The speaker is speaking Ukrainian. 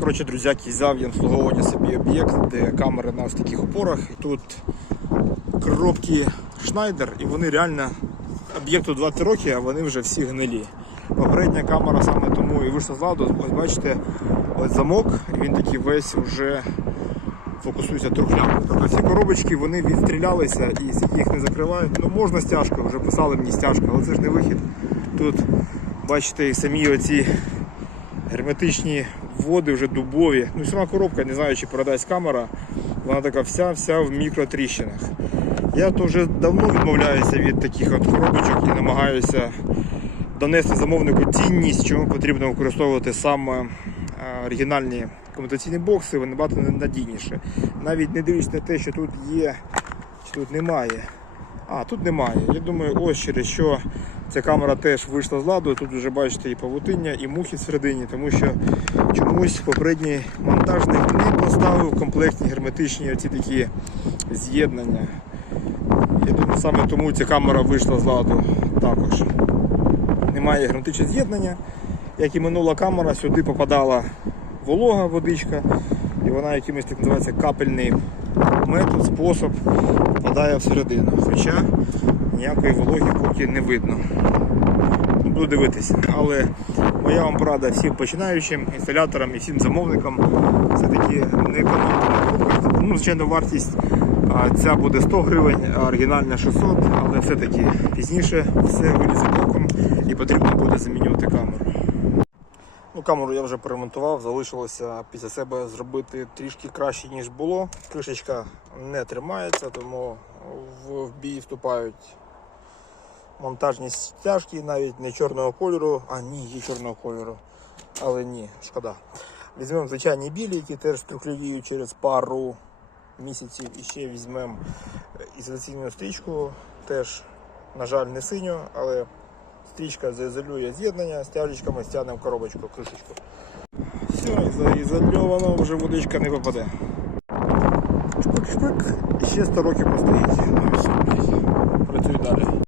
Коротше, друзяки, взяв я обслуговування собі об'єкт, де камери на ось таких опорах. Тут коробки Schneider, і вони реально об'єкту 20 років, а вони вже всі гнилі. Попередня камера саме тому і вийшла з ладу. Ось бачите, ось замок, він такий весь вже фокусується трухлявим. Тобто ці коробочки вони відстрілялися і їх не закривають. Ну можна стяжка, вже писали мені стяжка, але це ж не вихід. Тут бачите і самі оці герметичні води вже дубові. Ну сама коробка, не знаю, чи передасть камера. Вона така вся-вся в мікротріщинах. Я то вже давно відмовляюся від таких от коробочок і намагаюся донести замовнику цінність, чому потрібно використовувати саме е, оригінальні комутаційні бокси, вони набагато надійніше. Навіть не дивлячись на те, що тут є, чи тут немає. А, тут немає. Я думаю, ось через що ця камера теж вийшла з ладу. Тут вже бачите і павутиння, і мухи всередині, тому що чомусь попередній монтажник не поставив комплектні герметичні оці такі з'єднання. Я думаю, саме тому ця камера вийшла з ладу також. Немає герметичного з'єднання. Як і минула камера, сюди попадала волога, водичка, і вона якимось так називається капельний метод, спосіб попадає всередину. Хоча ніякої вологи поки не видно. Буду дивитися. Але моя вам порада всім починаючим інсталяторам і всім замовникам все-таки не покупках. Ну, звичайно, вартість ця буде 100 гривень, а оригінальна 600, але все-таки пізніше все вилізе боком і потрібно буде замінювати камеру. Ну, камеру я вже перемонтував, залишилося після себе зробити трішки краще, ніж було. Кришечка не тримається, тому в, бій вступають монтажні стяжки, навіть не чорного кольору. А ні, є чорного кольору. Але ні, шкода. Візьмемо звичайні білі, які теж струхлюють через пару місяців. І ще візьмемо ізоляційну стрічку, теж, на жаль, не синю, але стрічка заізолює з'єднання, стяжечками стягнемо коробочку, кришечку. Все, заізольовано, вже водичка не попаде. Шпик-шпик, ще 100 років постоїть. Ну. Працюй далі.